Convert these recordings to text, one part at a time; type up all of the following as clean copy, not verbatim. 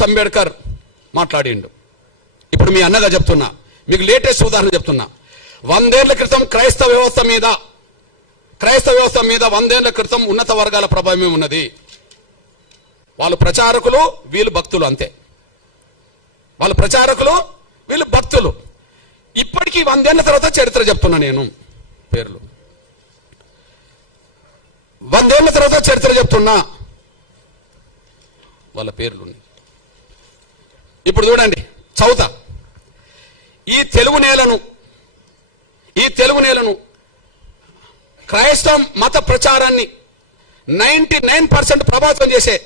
బాబాసాహెబ్ అంబేద్కర్ మాట్లాడిండు. ఇప్పుడు మీ అన్నగా చెప్తున్నా, మీకు లేటెస్ట్ ఉదాహరణ చెప్తున్నా. 100 ఏళ్ల క్రితం క్రైస్తవ వ్యవస్థ మీద 100 ఏళ్ల క్రితం ఉన్నత వర్గాల ప్రభావం ఉన్నది. వాళ్ళు ప్రచారకులు, వీళ్ళు భక్తులు, అంతే. వాళ్ళు ప్రచారకులు, వీళ్ళు భక్తులు. ఇప్పటికీ 100 ఏళ్ల తర్వాత చరిత్ర చెప్తున్నా నేను. పేర్లు 100 ఏళ్ల తర్వాత చరిత్ర చెప్తున్నా, వాళ్ళ పేర్లు. ఇప్పుడు చూడండి, చౌత ఈ తెలుగు నేలను క్రైస్తవ మత ప్రచారాన్ని 99% ప్రభావితం చేసే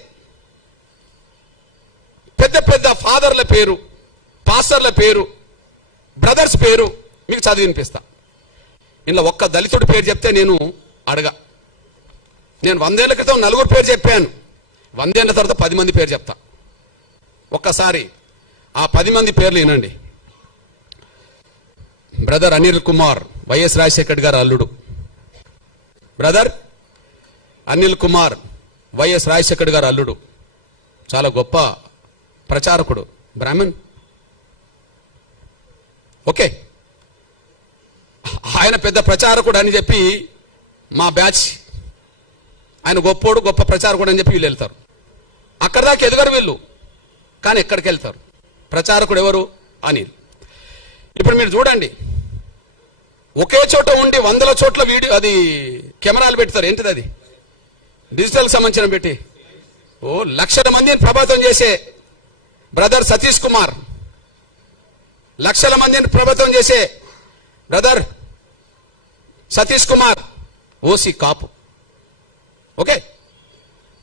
పెద్ద పెద్ద ఫాదర్ల పేరు, పాస్టర్ల పేరు, బ్రదర్స్ పేరు మీకు చదివి వినిపిస్తా. ఇలా ఒక్క దళితుడి పేరు చెప్తే నేను 100 ఏళ్ల క్రితం 4 పేరు చెప్పాను. 100 ఏళ్ల తర్వాత 10 మంది పేరు చెప్తా. ఒక్కసారి ఆ 10 మంది పేర్లు వినండి. బ్రదర్ అనిల్ కుమార్, వైఎస్ రాజశేఖర్ గారు అల్లుడు. బ్రదర్ అనిల్ కుమార్, వైఎస్ రాజశేఖర్ గారు అల్లుడు. చాలా గొప్ప ప్రచారకుడు, బ్రాహ్మణ్. ఓకే, ఆయన పెద్ద ప్రచారకుడు అని చెప్పి మా బ్యాచ్, ఆయన గొప్పోడు, గొప్ప ప్రచారకుడు అని చెప్పి వీళ్ళు వెళ్తారు. అక్కడ దాకా ఎదగరు వీళ్ళు, కానీ ఎక్కడికి వెళ్తారు? ప్రచారకుడు ఎవరు? అనిల్. ఇప్పుడు మీరు చూడండి, ఒకే చోట ఉండి 100ల చోట్ల వీడియో, అది కెమెరాలు పెడతారు. ఏంటిది అది? డిజిటల్ సంబంధించిన పెట్టి లక్షల మందిని ప్రభావితం చేసే బ్రదర్ సతీష్ కుమార్, లక్షల మందిని ప్రభావితం చేసే బ్రదర్ సతీష్ కుమార్, ఓసీ కాపు. ఓకే,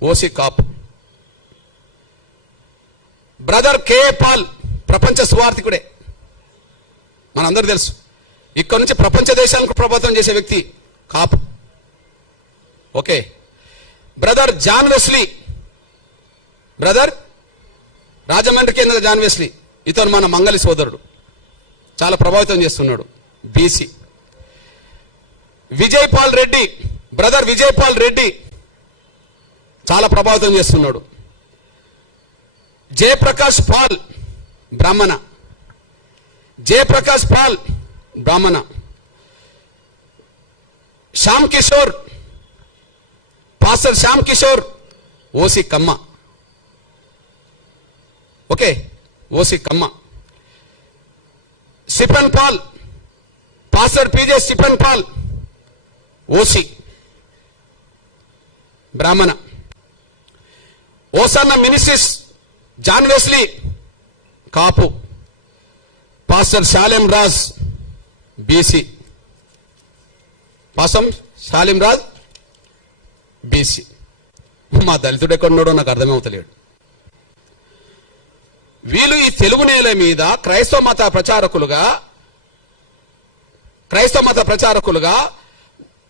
ఓసీ కాపు. బ్రదర్ కేఏ పాల్, ప్రపంచ సువార్థికుడే, మనందరూ తెలుసు. ఇక్కడ నుంచి ప్రపంచ దేశాలకు ప్రభావితం చేసే వ్యక్తి, Kapu. Okay, brother John Wesley, brother Rajahmundry కేంద్ర జాన్ వెస్లీ, ఇతను మన మంగళి సోదరుడు, చాలా ప్రభావితం చేస్తున్నాడు, BC. Vijay Paul Reddy, brother Vijay Paul Reddy, చాలా ప్రభావితం చేస్తున్నాడు. Jayaprakash Paul, Brahmana. Jayaprakash Paul, Brahmana. Shyam Kishore, pastor Shyam Kishore, OC Kamma. Okay, OC Kamma. Stephen Paul, pastor PJ Stephen Paul, OC, Brahmana. Hosanna ministries John Wesley, Kapu. Pastor Shalem Raj, BC. Pasam Shalim Raj, BC. మా దళితుడు ఎక్కడున్నాడో నాకు అర్థమవుతలేడు. వీళ్ళు ఈ తెలుగు నేల మీద క్రైస్తవ మత ప్రచారకులుగా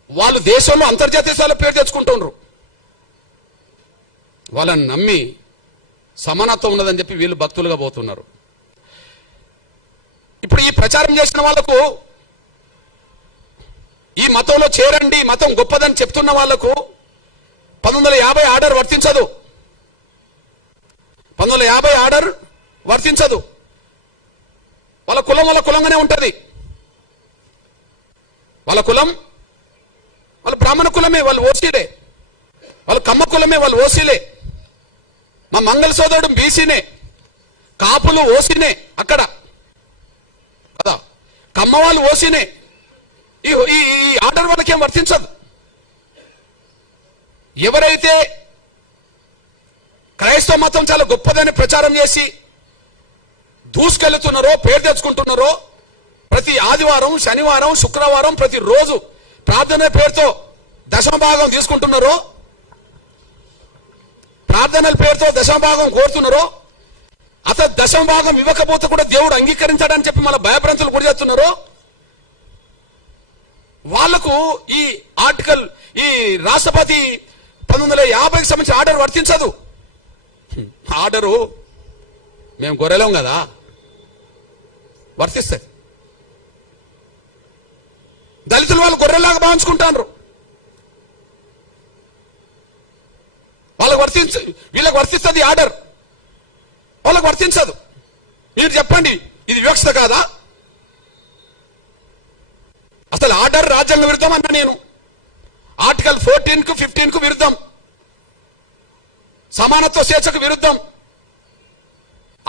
వాళ్ళు దేశంలో అంతర్జాతీయ స్థాయిలో పేరు తెచ్చుకుంటున్నారు. వాళ్ళని నమ్మి సమానత్వం ఉన్నదని చెప్పి వీళ్ళు భక్తులుగా పోతున్నారు. ఇప్పుడు ఈ ప్రచారం చేసిన వాళ్లకు, ఈ మతంలో చేరండి, మతం గొప్పదని చెప్తున్న వాళ్లకు 1950 ఆర్డర్ వర్తించదు. 1950 ఆర్డర్ వర్తించదు. వాళ్ళ కులం వాళ్ళ కులంగానే ఉంటది. వాళ్ళ కులం వాళ్ళు బ్రాహ్మణ కులమే, వాళ్ళు ఓసీలే. వాళ్ళు కమ్మ కులమే, వాళ్ళు ఓసీలే. మా మంగళ సోదరుడు బీసీనే, కాపులు ఓసీనే అక్కడ కదా, కమ్మ వాళ్ళు ఓసీనే. ఈ ఆర్డర్ వాళ్ళకేం వర్తించదు. ఎవరైతే క్రైస్తవ మతం చాలా గొప్పదని ప్రచారం చేసి దూసుకెళ్తున్నారో, పేరు తెచ్చుకుంటున్నారో, ప్రతి ఆదివారం, శనివారం, శుక్రవారం ప్రతిరోజు ప్రార్థన పేరుతో దశమ భాగం తీసుకుంటున్నారో, ప్రార్థనల పేరుతో దశమ భాగం కోరుతున్నారో, అతను దశమ భాగం ఇవ్వకపోతే కూడా దేవుడు అంగీకరించాడని చెప్పి మన భయభ్రాంతులు గురి చేస్తున్నారో, వాళ్లకు ఈ ఆర్టికల్, ఈ రాష్ట్రపతి 1950కి సంబంధించిన ఆర్డర్ వర్తించదు. ఆర్డరు మేము గొర్రెలం కదా, వర్తిస్తాయి. దళితులు వాళ్ళు గొర్రెలాగా భావించుకుంటారు. వాళ్ళకు వీళ్ళకి వర్తిస్తుంది ఆర్డర్. వాళ్ళకు వర్తించదు. మీరు చెప్పండి, ఇది వివక్షత కాదా? అసలు ఆర్డర్ రాజ్యాంగ విరుద్ధం అన్నా నేను. ఆర్టికల్ 14కు 15కు విరుద్ధం, సమానత్వ స్వేచ్ఛకు విరుద్ధం,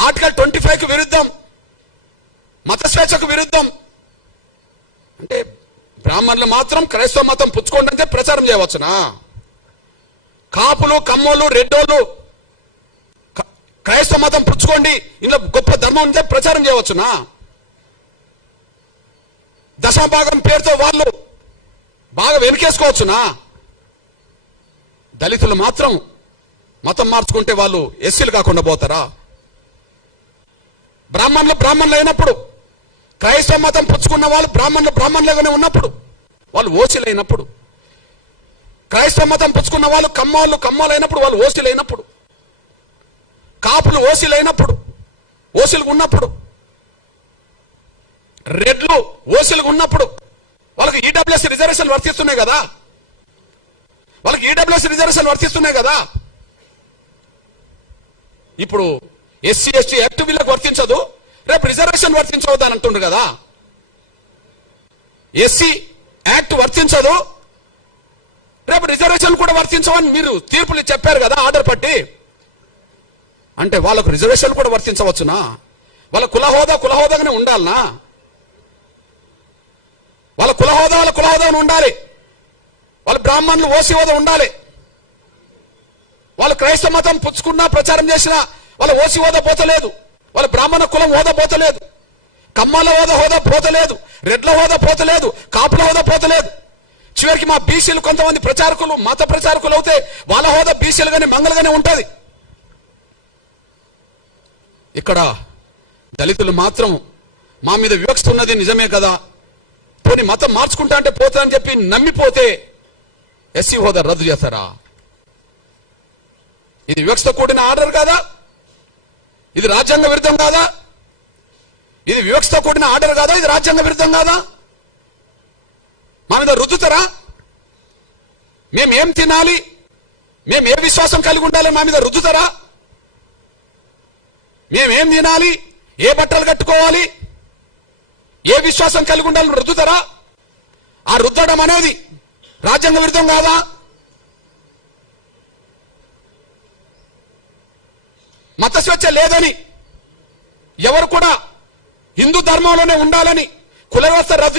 ఆర్టికల్ 25కు విరుద్ధం, మత స్వేచ్ఛకు విరుద్ధం. అంటే బ్రాహ్మణులు మాత్రం క్రైస్తవ మతం పుచ్చుకోండి అంటే ప్రచారం చేయవచ్చునా? కాపులు, కమ్మోళ్ళు, రెడ్డోళ్ళు క్రైస్తవ మతం పుచ్చుకోండి, ఇందులో గొప్ప ధర్మం ఉంటే ప్రచారం చేయవచ్చునా? దశమభాగం పేరుతో వాళ్ళు బాగా వెనుకేసుకోవచ్చునా? దళితులు మాత్రం మతం మార్చుకుంటే వాళ్ళు ఎస్సీలు కాకుండా పోతారా? బ్రాహ్మణులు అయినప్పుడు, క్రైస్తవ మతం పుచ్చుకున్న వాళ్ళు బ్రాహ్మణులుగానే ఉన్నప్పుడు వాళ్ళు ఓసీలు అయినప్పుడు, క్రైస్తవ మతం పుచ్చుకున్న వాళ్ళు కమ్మోళ్ళు అయినప్పుడు వాళ్ళు ఓసీలు అయినప్పుడు, కాపులు ఓసీలు అయినప్పుడు, ఓసీలు ఉన్నప్పుడు, రెడ్లు ఓసీలు ఉన్నప్పుడు వాళ్ళకి ఈడబ్ల్యూఎస్ రిజర్వేషన్ వర్తిస్తున్నాయి కదా, వాళ్ళకి ఈడబ్ల్యూఎస్ రిజర్వేషన్ వర్తిస్తున్నాయి కదా. ఇప్పుడు ఎస్సీ ఎస్టీ యాక్ట్ వీళ్ళకి వర్తించదు, రేపు రిజర్వేషన్ వర్తించవద్దు అని అంటుండ్రు కదా. ఎస్సీ యాక్ట్ వర్తించదు, రేపు రిజర్వేషన్ కూడా వర్తించవని మీరు తీర్పులు చెప్పారు కదా ఆర్డర్ పట్టి. అంటే వాళ్ళకు రిజర్వేషన్ కూడా వర్తించవచ్చునా? వాళ్ళ కులహోదాగానే ఉండాలనా? వాళ్ళ కులహోదాను ఉండాలి. వాళ్ళ బ్రాహ్మణులు ఓసీ హోదా ఉండాలి. వాళ్ళు క్రైస్తవ మతం పుచ్చుకున్నా ప్రచారం చేసినా వాళ్ళ ఓసీ హోదా పోతలేదు, వాళ్ళ బ్రాహ్మణ కులం హోదా పోతలేదు, కమ్మాల హోదా పోతలేదు, రెడ్ల హోదా పోతలేదు, కాపుల హోదా పోతలేదు. చివరికి మా బీసీలు కొంతమంది ప్రచారకులు, మత ప్రచారకులు అవుతే వాళ్ళ హోదా బీసీలుగానే మంగళగానే ఉంటది. ఇక్కడ దళితులు మాత్రం మా మీద వివక్ష ఉన్నది నిజమే కదా, పోనీ మతం మార్చుకుంటా అంటే పోతా అని చెప్పి నమ్మిపోతే ఎస్సీ హోదా రద్దు చేస్తారా? ఇది వివక్ష కూడిన ఆర్డర్ కాదా? ఇది రాజ్యాంగ విరుద్ధం కాదా? ఇది వివక్ష కూడిన ఆర్డర్ కాదా? ఇది రాజ్యాంగ విరుద్ధం కాదా? మా మీద రుద్దుతారా? మేమేం తినాలి, మేము ఏ విశ్వాసం కలిగి ఉండాలి మా మీద రుద్దుతారా? మేమేం తినాలి, ఏ బట్టలు కట్టుకోవాలి, ఏ విశ్వాసం కలిగి ఉండాలని రుద్దుతారా? ఆ రుద్దడం అనేది రాజ్యాంగ విరుద్ధం కాదా? మత స్వేచ్ఛ లేదని, ఎవరు కూడా హిందూ ధర్మంలోనే ఉండాలని, కుల వ్యవస్థ రద్దు